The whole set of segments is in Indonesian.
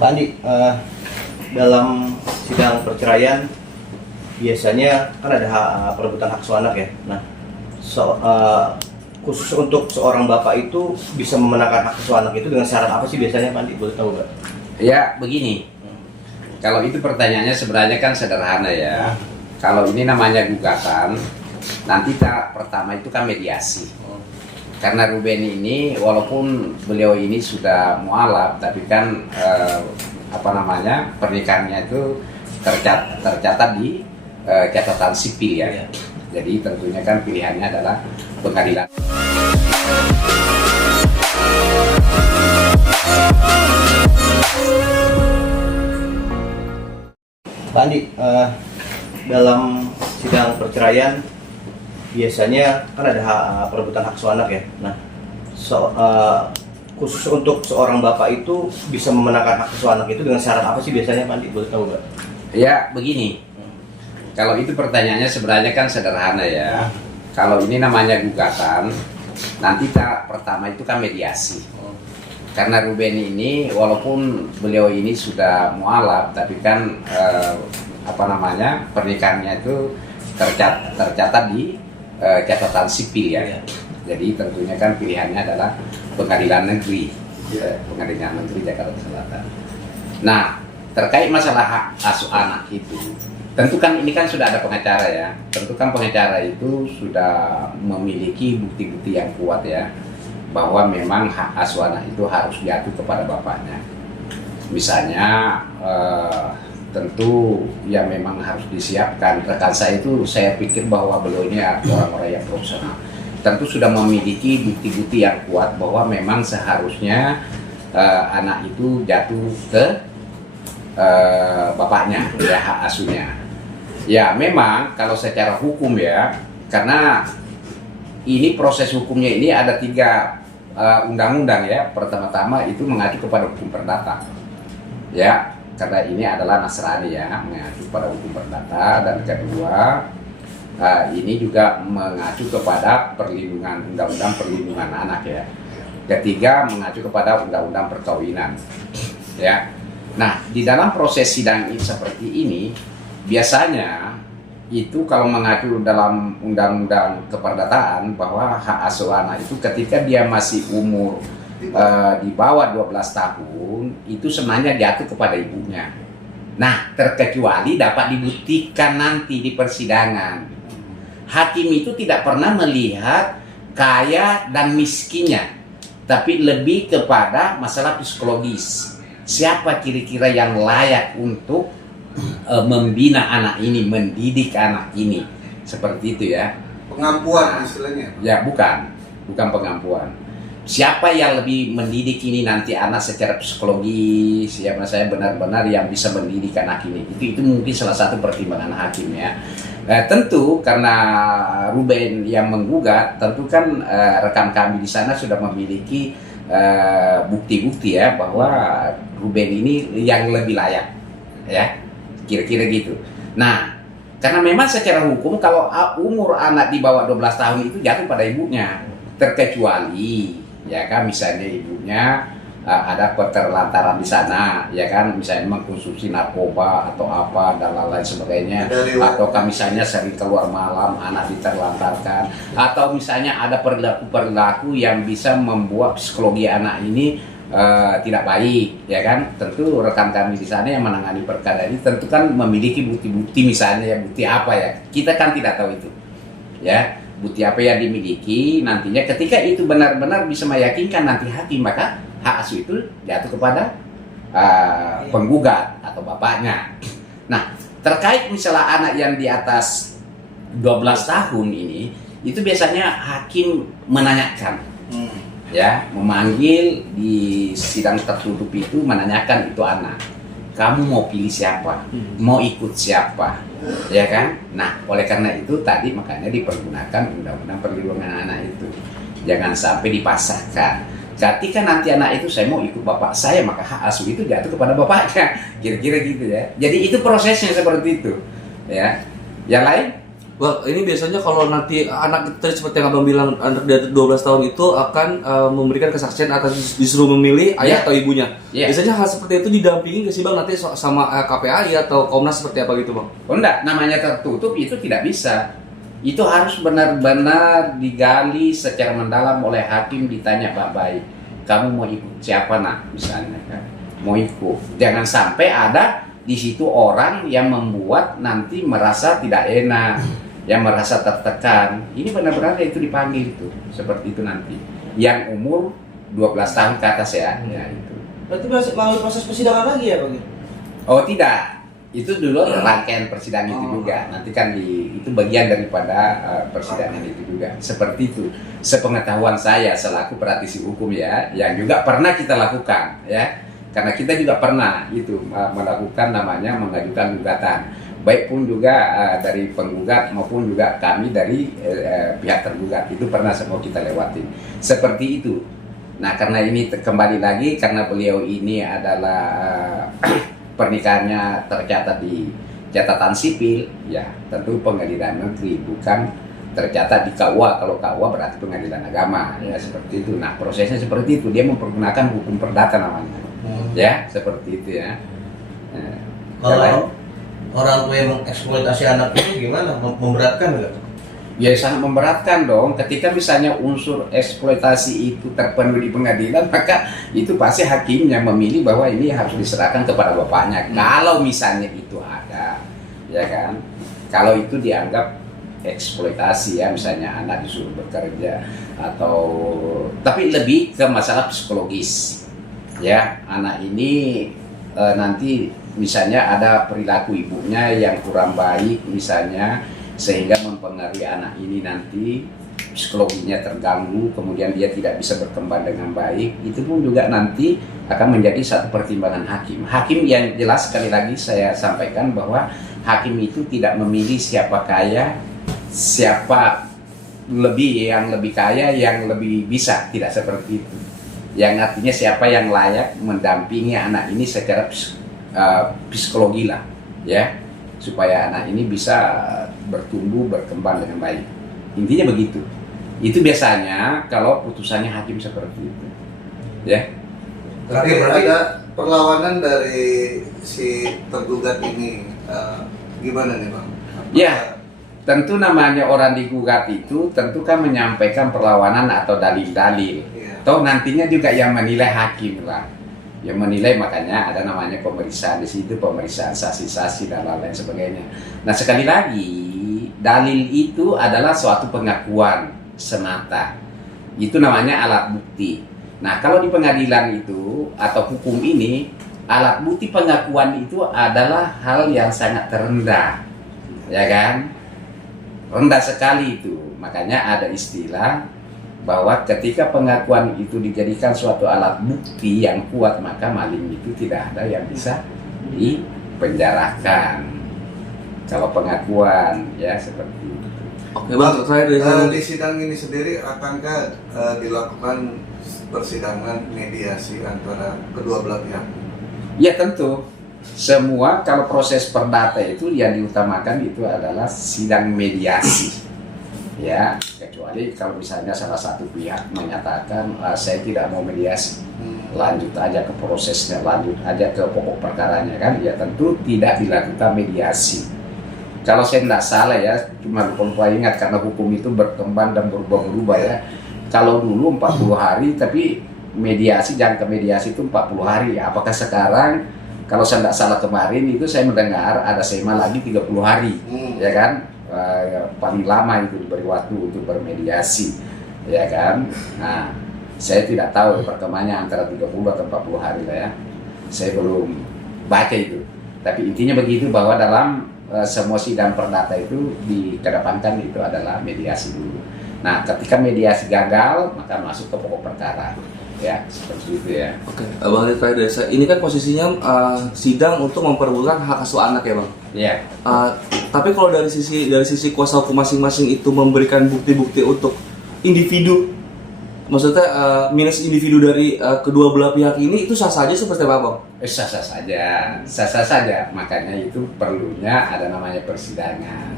Pak Andi, dalam sidang perceraian biasanya kan ada perebutan hak asuh anak ya. Nah, khusus untuk seorang bapak itu bisa memenangkan hak asuh anak itu dengan syarat apa sih biasanya, Pak Andi? Boleh tahu nggak? Ya, begini. Kalau itu pertanyaannya sebenarnya kan sederhana ya. Kalau ini namanya gugatan, nanti tahap pertama itu kan mediasi. Karena Ruben ini, walaupun beliau ini sudah mualaf, tapi kan pernikahannya itu tercatat di catatan sipil ya. Jadi tentunya kan pilihannya adalah pengadilan. Pak Andi, dalam sidang perceraian biasanya kan ada perebutan hak asuh anak ya. Nah, khusus untuk seorang bapak itu bisa memenangkan hak asuh anak itu dengan syarat apa sih biasanya, Pak Andi? Boleh tahu nggak? Ya, begini. Kalau itu pertanyaannya sebenarnya kan sederhana ya. Kalau ini namanya gugatan, nanti tahap pertama itu kan mediasi. Karena Ruben ini, walaupun beliau ini sudah mualaf, tapi kan pernikahannya itu tercatat di catatan sipil ya. Jadi tentunya kan pilihannya adalah pengadilan negeri, pengadilan negeri Jakarta Selatan. Nah, terkait masalah hak asuh anak itu, tentu kan ini kan sudah ada pengacara ya. Tentu kan pengacara itu sudah memiliki bukti-bukti yang kuat ya, bahwa memang hak asuh anak itu harus jatuh kepada bapaknya. Misalnya tentu ya memang harus disiapkan. Rekan saya itu saya pikir bahwa beliau ini orang-orang yang profesional. Tentu sudah memiliki bukti-bukti yang kuat bahwa memang seharusnya anak itu jatuh ke bapaknya, ya hak asuhnya. Ya memang kalau secara hukum ya, karena ini proses hukumnya ini ada 3 undang-undang ya. Pertama-tama itu mengacu kepada hukum perdata ya, karena ini adalah Nasrani ya, mengacu pada hukum perdata. Dan kedua, ini juga mengacu kepada undang-undang perlindungan anak ya. Ketiga, mengacu kepada undang-undang perkawinan ya. Nah, di dalam proses sidang ini seperti ini, biasanya itu kalau mengacu dalam undang-undang keperdataan bahwa hak asuh anak itu ketika dia masih umur di bawah 12 tahun itu sebenarnya jatuh kepada ibunya. Nah, terkecuali dapat dibuktikan nanti di persidangan. Hakim itu tidak pernah melihat kaya dan miskinnya, tapi lebih kepada masalah psikologis. Siapa kira-kira yang layak untuk membina anak ini, mendidik anak ini, seperti itu ya. Pengampuan istilahnya? Ya bukan pengampuan. Siapa yang lebih mendidik ini nanti anak secara psikologis, ya saya benar-benar yang bisa mendidik anak ini. Itu mungkin salah satu pertimbangan hakim ya. Tentu karena Ruben yang menggugat, tentu kan rekan kami di sana sudah memiliki bukti-bukti ya bahwa Ruben ini yang lebih layak ya. Kira-kira gitu. Nah, karena memang secara hukum kalau umur anak di bawah 12 tahun itu jatuh pada ibunya, terkecuali ya kan misalnya ibunya ada keterlantaran di sana ya kan, misalnya mengkonsumsi narkoba atau apa dan lain-lain sebagainya, atau kan misalnya sering keluar malam anak diterlantarkan, atau misalnya ada perilaku yang bisa membuat psikologi anak ini tidak baik ya kan. Tentu rekan kami di sana yang menangani perkara ini tentu kan memiliki bukti-bukti, misalnya ya bukti apa ya, kita kan tidak tahu itu ya, bukti apa yang dimiliki. Nantinya ketika itu benar-benar bisa meyakinkan nanti hakim, maka hak asuh itu jatuh kepada penggugat atau bapaknya. Nah, terkait misalnya anak yang di atas 12 tahun ini, itu biasanya hakim menanyakan ya, memanggil di sidang tertutup itu, menanyakan itu anak, kamu mau pilih siapa, mau ikut siapa, ya kan? Nah, oleh karena itu tadi makanya dipergunakan undang-undang perlindungan anak itu, jangan sampai dipasahkan. Ketika nanti anak itu saya mau ikut bapak saya, maka hak asuh itu jatuh kepada bapaknya, kira-kira gitu ya. Jadi itu prosesnya seperti itu, ya. Yang lain? Bang, ini biasanya kalau nanti anak kita seperti yang abang bilang anak di atas 12 tahun itu akan memberikan kesaksian atau disuruh memilih ayah atau ibunya. Biasanya hal seperti itu didampingi nggak sih bang nanti sama KPAI atau Komnas seperti apa gitu bang? Oh enggak, namanya tertutup itu tidak bisa. Itu harus benar-benar digali secara mendalam oleh hakim, ditanya baik-baik. Kamu mau ikut siapa nak misalnya kan? Mau ikut. Jangan sampai ada di situ orang yang membuat nanti merasa tidak enak, yang merasa tertekan. Ini benar-benar itu dipanggil itu seperti itu nanti. Yang umur 12 tahun ke atas ya, ya itu. Berarti masih melalui proses persidangan lagi ya bang? Oh tidak, itu dulu rangkaian persidangan itu juga. Nanti kan itu bagian daripada persidangan itu juga. Seperti itu. Sepengetahuan saya selaku praktisi hukum ya, yang juga pernah kita lakukan ya. Karena kita juga pernah itu melakukan namanya mengajukan gugatan, baik pun juga dari penggugat maupun juga kami dari pihak tergugat, itu pernah semua kita lewati seperti itu. Nah karena ini kembali lagi karena beliau ini adalah pernikahannya tercatat di catatan sipil, ya tentu pengadilan negeri, bukan tercatat di KUA. Kalau KUA berarti pengadilan agama, ya seperti itu. Nah prosesnya seperti itu, dia mempergunakan hukum perdata namanya. Ya seperti itu ya. Kalau orang tua yang mengeksploitasi anak itu gimana? Memberatkan nggak? Ya sangat memberatkan dong. Ketika misalnya unsur eksploitasi itu terpenuhi di pengadilan, maka itu pasti hakimnya memilih bahwa ini harus diserahkan kepada bapaknya. Kalau misalnya itu ada, ya kan? Kalau itu dianggap eksploitasi ya, misalnya anak disuruh bekerja atau, tapi lebih ke masalah psikologis. Ya, anak ini nanti misalnya ada perilaku ibunya yang kurang baik misalnya, sehingga mempengaruhi anak ini nanti psikologinya terganggu, kemudian dia tidak bisa berkembang dengan baik. Itu pun juga nanti akan menjadi satu pertimbangan hakim. Hakim yang jelas, sekali lagi saya sampaikan bahwa hakim itu tidak memilih siapa kaya, siapa yang lebih kaya, yang lebih bisa, tidak seperti itu. Yang artinya siapa yang layak mendampingi anak ini secara psikologi lah, ya, supaya anak ini bisa bertumbuh berkembang dengan baik. Intinya begitu. Itu biasanya kalau putusannya hakim seperti itu, ya. Tapi ada perlawanan dari si tergugat ini, gimana nih bang? Ya, tentu namanya orang digugat itu tentu kan menyampaikan perlawanan atau dalil-dalil. Toh nantinya juga yang menilai hakim lah, yang menilai, makanya ada namanya pemeriksaan di situ, pemeriksaan saksi-saksi dan lain-lain sebagainya. Nah sekali lagi, dalil itu adalah suatu pengakuan semata, itu namanya alat bukti. Nah kalau di pengadilan itu atau hukum ini, alat bukti pengakuan itu adalah hal yang sangat terendah, ya kan, rendah sekali itu. Makanya ada istilah bahwa ketika pengakuan itu dijadikan suatu alat bukti yang kuat, maka maling itu tidak ada yang bisa dipenjarakan. Kalau pengakuan ya seperti itu. Oke bang, saya di sidang ini sendiri akankah dilakukan persidangan mediasi antara kedua belah pihak? Ya tentu. Semua kalau proses perdata itu yang diutamakan itu adalah sidang mediasi. Ya, kecuali kalau misalnya salah satu pihak menyatakan saya tidak mau mediasi, lanjut aja ke prosesnya, lanjut aja ke pokok perkaranya kan, ya tentu tidak dilakukan mediasi. Kalau saya tidak salah ya, cuma lupa ingat karena hukum itu berkembang dan berubah-ubah ya. Kalau dulu 40 hari, tapi mediasi, jangka mediasi itu 40 hari. Apakah sekarang, kalau saya tidak salah kemarin itu saya mendengar ada sema lagi 30 hari, ya kan? Paling lama itu diberi waktu untuk bermediasi, ya kan. Nah saya tidak tahu perkembangannya antara 30 atau 40 hari lah ya, saya belum baca itu, tapi intinya begitu bahwa dalam semua sidang perdata itu dikedepankan itu adalah mediasi dulu. Nah ketika mediasi gagal maka masuk ke pokok perkara, ya seperti itu ya. Oke, Bang Ridwan, ini kan posisinya sidang untuk memperebutkan hak asuh anak ya bang. Iya. Tapi kalau dari sisi kuasa hukum masing-masing itu memberikan bukti-bukti untuk individu, maksudnya minus individu dari kedua belah pihak ini, itu sah saja seperti apa bang? Sah-sah saja, sah-sah saja. Makanya itu perlunya ada namanya persidangan.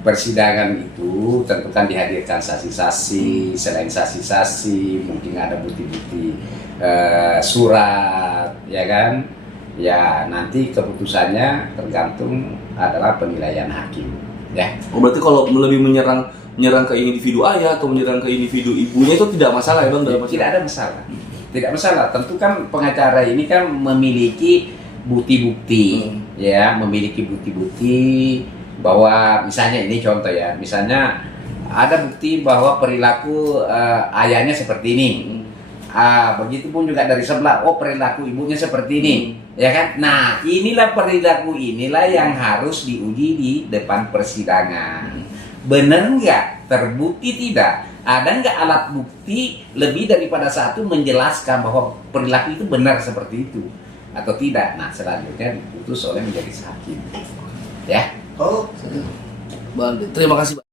persidangan itu tentu kan dihadirkan saksi-saksi, selain saksi-saksi mungkin ada bukti-bukti surat, ya kan? Ya nanti keputusannya tergantung adalah penilaian hakim, ya. Oh, berarti kalau lebih menyerang ke individu ayah atau menyerang ke individu ibunya itu tidak masalah ya bang dalam Tidak ada masalah, tidak masalah. Tentu kan pengacara ini kan memiliki bukti-bukti, ya, memiliki bukti-bukti bahwa misalnya ini contoh ya, misalnya ada bukti bahwa perilaku ayahnya seperti ini. Begitupun juga dari sebelah, oh perilaku ibunya seperti ini, ya kan? Nah, inilah perilaku inilah yang harus diuji di depan persidangan. Benar nggak? Terbukti tidak? Ada nggak alat bukti lebih daripada satu menjelaskan bahwa perilaku itu benar seperti itu atau tidak? Nah, selanjutnya diputus oleh majelis hakim, ya. Oh, Bang, terima kasih Bang.